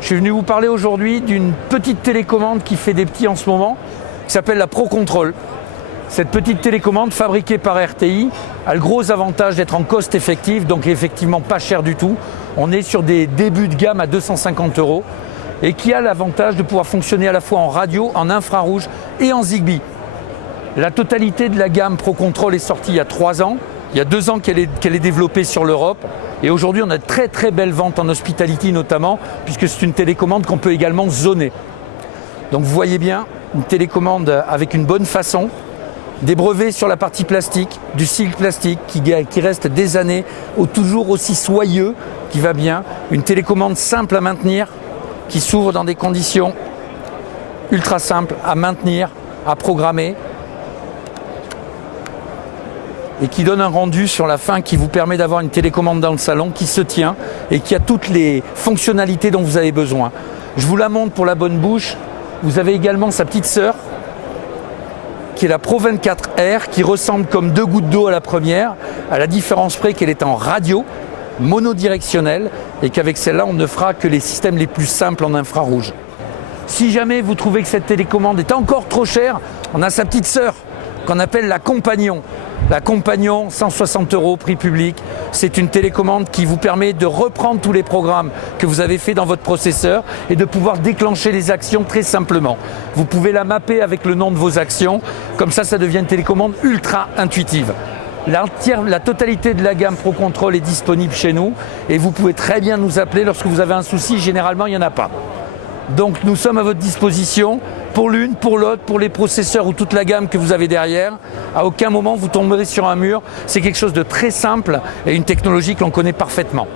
Je suis venu vous parler aujourd'hui d'une petite télécommande qui fait des petits en ce moment, qui s'appelle la ProControl. Cette petite télécommande fabriquée par RTI a le gros avantage d'être en cost effective, donc effectivement pas cher du tout. On est sur des débuts de gamme à 250 € et qui a l'avantage de pouvoir fonctionner à la fois en radio, en infrarouge et en Zigbee. La totalité de la gamme ProControl est sortie il y a 3 ans. Il y a 2 ans qu'elle est développée sur l'Europe. Et aujourd'hui, on a de très belles ventes en hospitality notamment, puisque c'est une télécommande qu'on peut également zoner. Donc vous voyez bien, une télécommande avec une bonne façon, des brevets sur la partie plastique, du silk plastique qui reste des années, toujours aussi soyeux, qui va bien. Une télécommande simple à maintenir, qui s'ouvre dans des conditions ultra simples à maintenir, à programmer, et qui donne un rendu sur la fin qui vous permet d'avoir une télécommande dans le salon qui se tient et qui a toutes les fonctionnalités dont vous avez besoin. Je vous la montre pour la bonne bouche. Vous avez également sa petite sœur qui est la Pro 24R qui ressemble comme 2 gouttes d'eau à la première, à la différence près qu'elle est en radio, monodirectionnelle, et qu'avec celle-là on ne fera que les systèmes les plus simples en infrarouge. Si jamais vous trouvez que cette télécommande est encore trop chère, on a sa petite sœur qu'on appelle la Compagnon. La Compagnon, 160 € prix public, c'est une télécommande qui vous permet de reprendre tous les programmes que vous avez fait dans votre processeur et de pouvoir déclencher les actions très simplement. Vous pouvez la mapper avec le nom de vos actions, comme ça devient une télécommande ultra intuitive. La totalité de la gamme ProControl est disponible chez nous et vous pouvez très bien nous appeler lorsque vous avez un souci, généralement il n'y en a pas. Donc nous sommes à votre disposition pour l'une, pour l'autre, pour les processeurs ou toute la gamme que vous avez derrière. À aucun moment vous tomberez sur un mur. C'est quelque chose de très simple et une technologie que l'on connaît parfaitement.